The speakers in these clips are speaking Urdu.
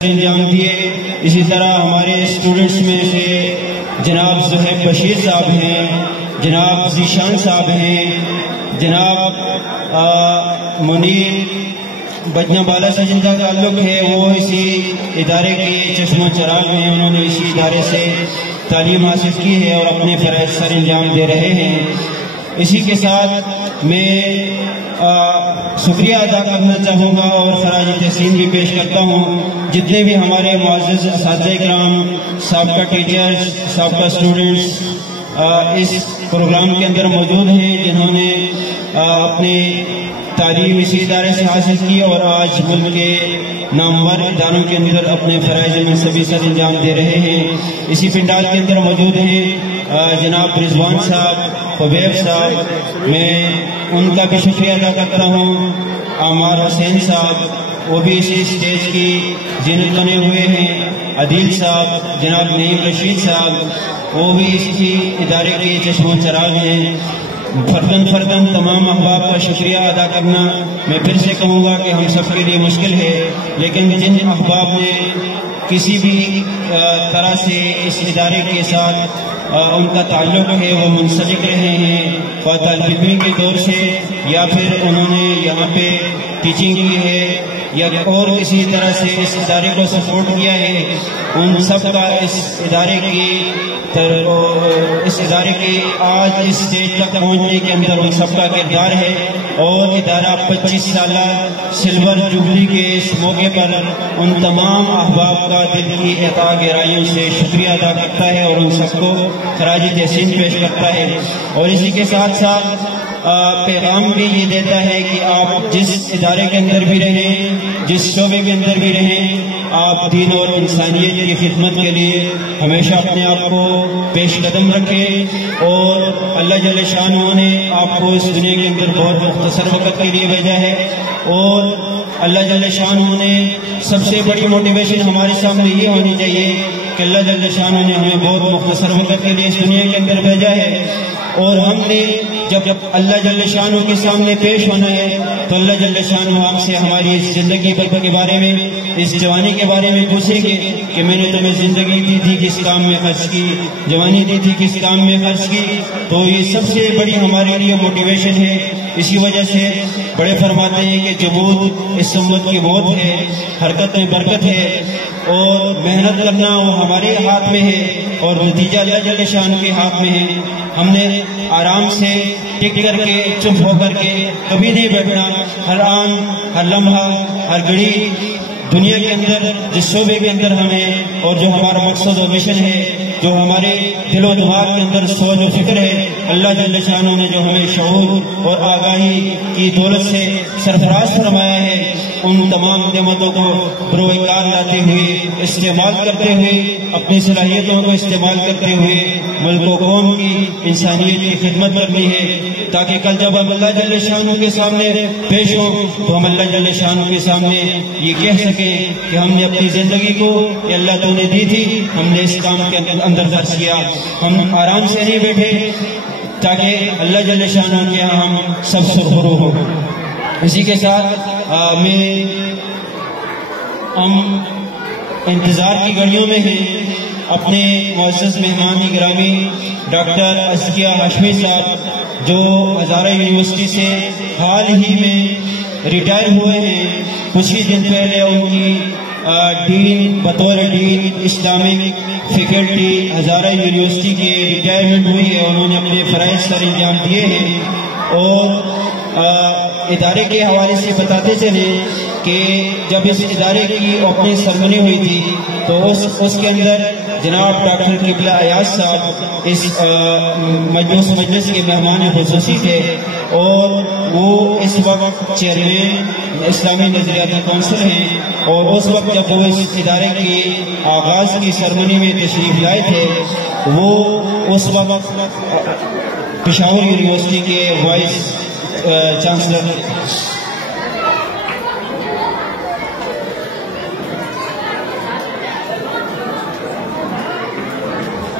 انجام دیے. اسی طرح ہمارے اسٹوڈنٹس میں سے جناب زہیب بشیر صاحب ہیں، جناب ذیشان صاحب ہیں، جناب منیر بجنا بالا سے جن کا تعلق ہے وہ اسی ادارے کے چشم و چراغ ہیں. انہوں نے اسی ادارے سے تعلیم حاصل کی ہے اور اپنے فرائض سر انجام دے رہے ہیں. اسی کے ساتھ میں شکریہ ادا کرنا چاہوں گا اور خراج تحسین بھی پیش کرتا ہوں جتنے بھی ہمارے معزز اساتذہ کرام، سابقہ ٹیچرز، سابقہ اسٹوڈنٹس اس پروگرام کے اندر موجود ہیں، جنہوں نے اپنی تعلیم اسی ادارے سے حاصل کی اور آج ملک کے نامور اداروں کے اندر اپنے فرائض منصبی سر انجام دے رہے ہیں. اسی پنڈال کے اندر موجود ہیں جناب رضوان صاحب، حبیب صاحب، میں ان کا بھی شکریہ ادا کرتا ہوں. عمار حسین صاحب وہ بھی اسی اسٹیج کی زینت بنے ہوئے ہیں. عدیل صاحب، جناب نعیم رشید صاحب وہ بھی اسی ادارے کے چشم و چراغ ہیں. فردن تمام احباب کا شکریہ ادا کرنا میں پھر سے کہوں گا کہ ہم سب کے لیے مشکل ہے، لیکن جن احباب نے کسی بھی طرح سے اس ادارے کے ساتھ ان کا تعلق ہے وہ منسلک رہے ہیں، طالب علمی کے دور سے یا پھر انہوں نے یہاں پہ ٹیچنگ کی ہے یا اور کسی طرح سے اس ادارے کو سپورٹ کیا ہے، ان سب کا اس ادارے کی آج اس اسٹیج تک پہنچنے کے اندر ان سب کا کردار ہے. اور ادارہ 25 سالہ سلور جوبلی کے اس موقع پر ان تمام احباب کا دل کی عطا گہرائیوں سے شکریہ ادا کرتا ہے اور ان سب کو خراج تحسین پیش کرتا ہے. اور اسی کے ساتھ ساتھ پیغام بھی یہ دیتا ہے کہ آپ جس ادارے کے اندر بھی رہیں، جس شعبے کے اندر بھی رہیں، آپ دین اور انسانیت کی خدمت کے لیے ہمیشہ اپنے آپ کو پیش قدم رکھیں. اور اللہ جل شانہ نے آپ کو اس دنیا کے اندر بہت مختصر وقت کے لیے بھیجا ہے، اور اللہ جل شانہ نے سب سے بڑی موٹیویشن ہمارے سامنے یہ ہونی چاہیے کہ اللہ جل شانہ نے ہمیں بہت مختصر وقت کے لیے اس دنیا کے اندر بھیجا ہے، اور ہم نے جب اللہ جل شانہ کے سامنے پیش ہونا ہے تو اللہ جل شانہ ہم سے ہماری اس زندگی کے بارے میں، اس جوانی کے بارے میں پوچھیں گے کہ میں نے تمہیں زندگی دی تھی کس کام میں خرچ کی، جوانی دی تھی کس کام میں خرچ کی. تو یہ سب سے بڑی ہمارے لیے موٹیویشن ہے. اسی وجہ سے بڑے فرماتے ہیں کہ جمود اس امت کی موت ہے، حرکت میں برکت ہے، اور محنت کرنا وہ ہمارے ہاتھ میں ہے اور نتیجہ اللہ جل شانہ کے ہاتھ میں ہے. ہم نے آرام سے ٹک کر کے چپ ہو کر کے کبھی نہیں بیٹھنا. ہر آن، ہر لمحہ، ہر گھڑی دنیا کے اندر جس شعبے کے اندر ہمیں اور جو ہمارا مقصد و مشن ہے، جو ہمارے دل و دماغ کے اندر سوچ و فکر ہے، اللہ جل شانہ نے جو ہمیں شعور اور آگاہی کی دولت سے سرفراز فرمایا ہے، ان تمام نعمتوں کو بروئے کار لاتے ہوئے، استعمال کرتے ہوئے، اپنی صلاحیتوں کو استعمال کرتے ہوئے ملک و قوم کی انسانیت کی خدمت کرنی ہے، تاکہ کل جب ہم اللہ جل شانہ کے سامنے پیش ہوں تو ہم اللہ جل شانہ کے سامنے یہ کہہ سکیں کہ ہم نے اپنی زندگی کو کہ اللہ تو نے دی تھی، ہم نے اس کام کے اندر خرچ کیا. ہم آرام سے نہیں بیٹھے تاکہ اللہ جل شانہ کے یہاں ہم سب سرخرو ہوں. اسی کے ساتھ ہم انتظار کی گھڑیوں میں ہیں. اپنے معزز مہمان گرامی ڈاکٹر ازکیہ ہاشمی صاحب جو ہزارہ یونیورسٹی سے حال ہی میں ریٹائر ہوئے ہیں، کچھ ہی دن پہلے ان کی بطور ڈین اسلامک فیکلٹی ہزارہ یونیورسٹی کی ریٹائرمنٹ ہوئی ہے. انہوں نے اپنے فرائض سر انجام دیے ہیں، اور ادارے کے حوالے سے بتاتے چلے کہ جب اس ادارے کی اوپننگ سرمنی ہوئی تھی تو اس کے اندر جناب ڈاکٹر قبلہ ایاز صاحب اس مجلس کے مہمان خصوصی تھے، اور وہ اس وقت چیئرمین اسلامی نظریاتی کونسل ہیں. اور اس وقت جب وہ اس ادارے کی آغاز کی سرمنی میں تشریف لائے تھے، وہ اس وقت پشاور یونیورسٹی کے وائس چانسلر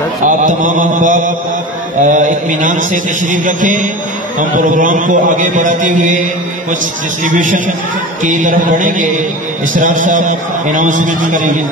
آپ تمام احباب اطمینان سے تشریف رکھیں. ہم پروگرام کو آگے بڑھاتے ہوئے کچھ ڈسٹریبیوشن کی طرف بڑھیں گے. اسرار صاحب اناؤنسمنٹ کریں گے.